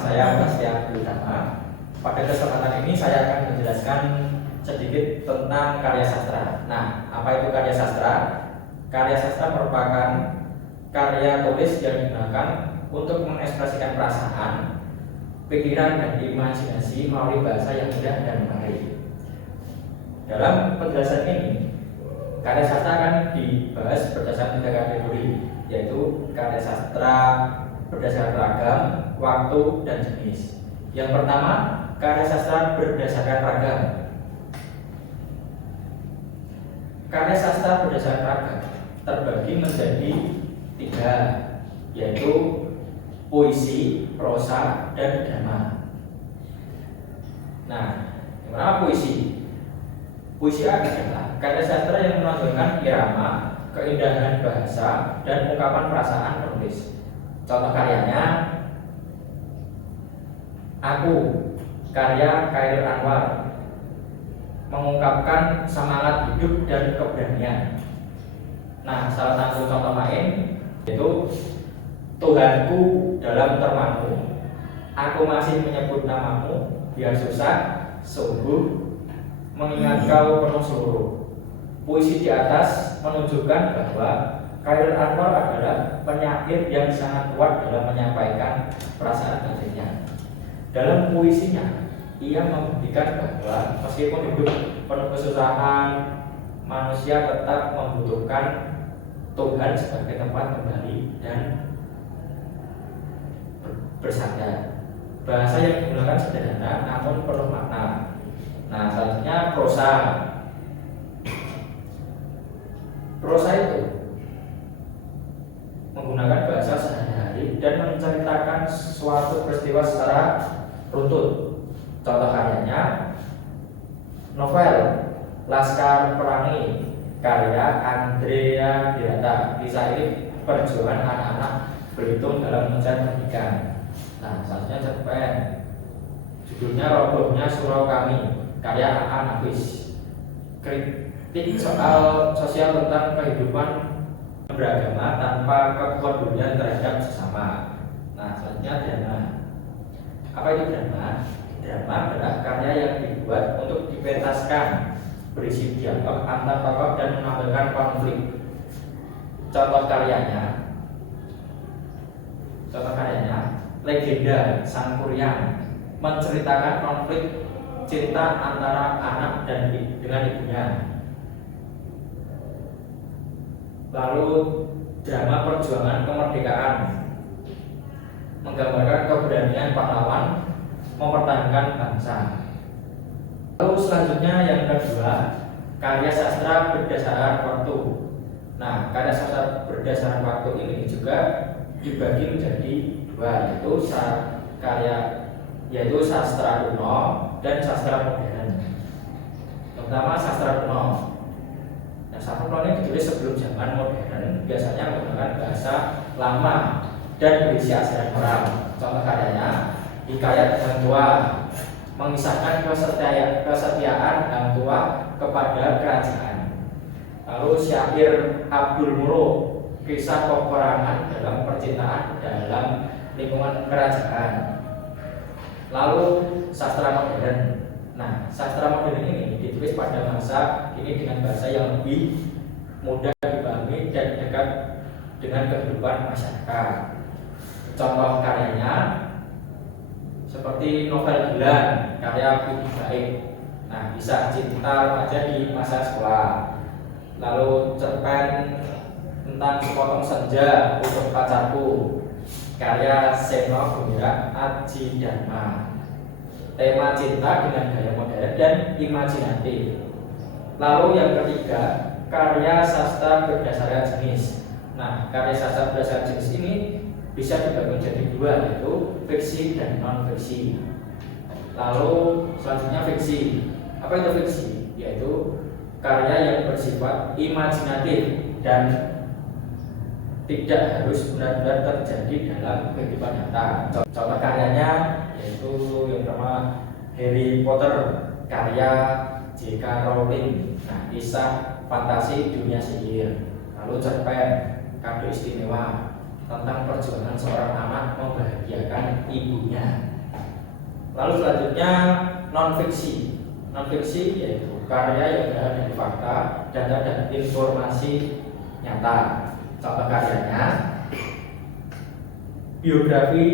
saya Bastian Pratama. Pada kesempatan ini saya akan menjelaskan sedikit tentang karya sastra. Nah, apa itu karya sastra? Karya sastra merupakan karya tulis yang digunakan untuk mengekspresikan perasaan, pikiran, dan imajinasi melalui bahasa yang mudah dan menarik. Dalam penjelasan ini, karya sastra akan dibahas berdasarkan 3 kategori, yaitu karya sastra berdasarkan ragam, waktu, dan jenis. Yang pertama, karya sastra berdasarkan ragam. Karya sastra berdasarkan ragam terbagi menjadi 3, yaitu puisi, prosa, dan drama. Nah, gimana puisi? Puisi adalah karya sastra yang menonjolkan irama, keindahan bahasa, dan ungkapan perasaan penulis. Contoh karyanya Aku, karya Chairil Anwar, mengungkapkan semangat hidup dan keberanian. Nah, salah satu contoh lain yaitu Tuhanku dalam termamu, aku masih menyebut namamu, biar susah, sungguh mengingat kau penuh seluruh. Puisi di atas menunjukkan bahwa Chairil Anwar adalah penyair yang sangat kuat dalam menyampaikan perasaan batinnya. Dalam puisinya, ia membuktikan bahwa meskipun hidup penuh kesusahan, manusia tetap membutuhkan Tuhan sebagai tempat kembali dan bersandar. Bahasa yang digunakan sederhana namun penuh makna. Nah, selanjutnya prosa. Prosa itu menggunakan bahasa sehari-hari dan menceritakan suatu peristiwa secara runtut. Contoh karyanya novel Laskar Pelangi karya Andrea Hirata. Kisah ini perjuangan anak-anak Belitung dalam mengejar pendidikan. Nah, selanjutnya cerpen. Judulnya Robohnya Surau Kami karya A.A. Nafis. Kritik soal sosial tentang kehidupan beragama tanpa kepedulian terhadap sesama. Nah, selanjutnya drama. Apa itu drama? Drama adalah karya yang dibuat untuk dipentaskan, berisi dialog antar tokoh dan menampilkan konflik. Contoh karyanya Legenda Sang Kuryang, menceritakan konflik cinta antara anak dan dengan ibunya. Lalu drama perjuangan kemerdekaan, menggambarkan keberanian pahlawan mempertahankan bangsa. Lalu selanjutnya yang kedua, karya sastra berdasarkan waktu. Nah, karya sastra berdasarkan waktu ini juga dibagi menjadi 2, yaitu sastra kuno dan sastra modern. Pertama, sastra kuno. Nah, sastra kuno ini ditulis sebelum zaman modern, biasanya menggunakan bahasa lama dan berisi ajaran moral. Contoh karyanya Hikayat Hang Tua, mengisahkan kesetiaan Hang Tua kepada kerajaan. Lalu syair Abdul Muro, kisah peperangan dalam percintaan dalam lingkungan kerajaan. Lalu sastra modern. Nah, sastra modern ini ditulis pada masa kini dengan bahasa yang lebih mudah dipahami dan dekat dengan kehidupan masyarakat. Contoh karyanya seperti novel Bulan karya Budi Baik. Nah, kisah cinta remaja di masa sekolah. Lalu cerpen tentang Sepotong Senja Untuk Pacarku karya Seno Gembira Aji Dharma. Tema cinta dengan gaya modern dan imajinatif. Lalu yang ketiga, karya sastra berdasarkan jenis. Nah, karya sastra berdasarkan jenis ini bisa dibagi menjadi 2, yaitu fiksi dan non-fiksi. Lalu selanjutnya fiksi. Apa itu fiksi? Yaitu karya yang bersifat imajinatif dan tidak harus benar-benar terjadi dalam kehidupan nyata. Contoh karyanya yaitu yang pertama Harry Potter karya J.K. Rowling. Nah, kisah fantasi dunia sihir. Lalu cerpen Kado Istimewa tentang perjuangan seorang anak membahagiakan ibunya. Lalu selanjutnya non fiksi. Non fiksi yaitu karya yang berasal dari fakta, data dan informasi nyata. Contoh karyanya biografi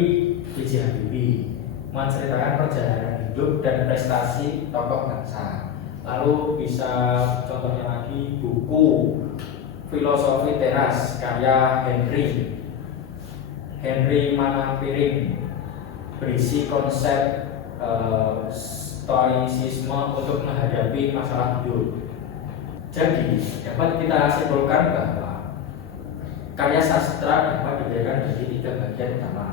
B.J. Habibie, menceritakan perjalanan hidup dan prestasi tokoh bangsa. Lalu bisa contohnya lagi buku Filosofi Teras karya Henry Manapiring, berisi konsep stoicisme untuk menghadapi masalah hidup. Jadi dapat kita simpulkan bahwa karya sastra dapat dibedakan menjadi 3 bagian utama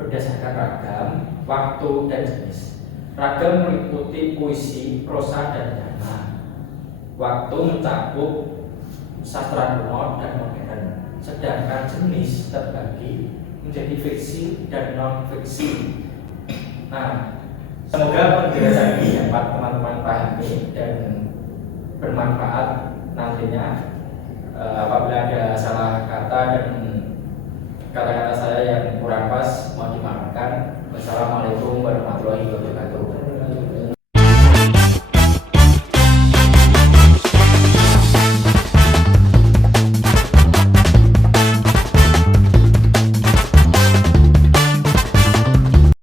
berdasarkan ragam, waktu, dan jenis. Ragam meliputi puisi, prosa, dan drama. Waktu mencakup sastra kuno dan modern, sedangkan jenis terbagi menjadi fiksi dan non fiksi. Nah, semoga penjelasan ini dapat teman-teman pahami dan bermanfaat nantinya. Apabila ada salah kata dan kata-kata saya yang kurang pas, mohon dimaafkan. Wassalamualaikum warahmatullahi wabarakatuh.